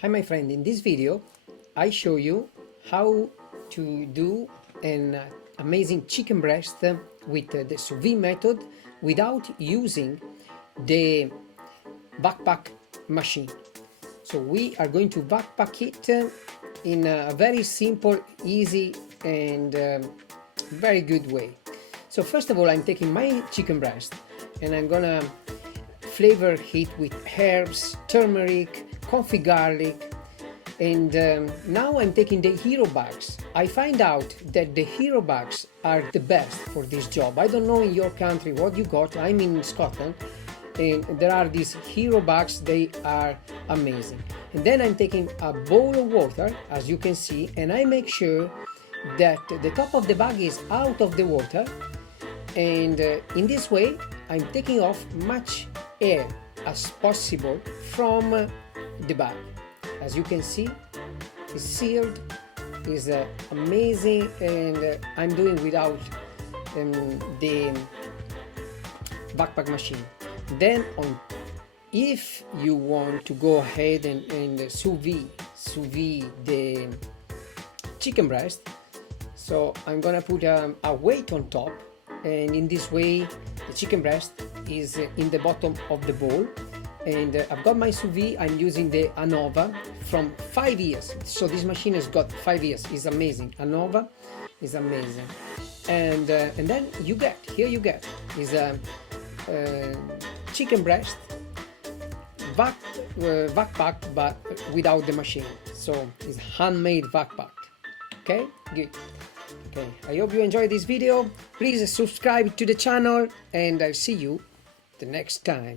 Hi my friend, in this video I show you how to do an amazing chicken breast with the sous vide method without using the backpack machine. So we are going to backpack it in a very simple, easy and very good way. So first of all, I'm taking my chicken breast and I'm gonna flavor it with herbs, turmeric, confit garlic, and now I'm taking the hero bags. I find out that the hero bags are the best for this job. I don't know in your country what you got. I'm in Scotland and there are these hero bags. They are amazing. And then I'm taking a bowl of water, as you can see, and I make sure that the top of the bag is out of the water, and in this way I'm taking off much air as possible from the bag. As you can see, it's sealed, is amazing, and I'm doing without the backpack machine. Then if you want to go ahead and sous vide the chicken breast, so I'm gonna put a weight on top, and in this way the chicken breast is in the bottom of the bowl. And I've got my sous vide. I'm using the Anova from 5 years. So this machine has got 5 years. It's amazing. Anova is amazing. And then you get is a chicken breast backpack, but without the machine. So it's handmade backpack. Okay, good. Okay, I hope you enjoyed this video. Please subscribe to the channel, and I'll see you the next time.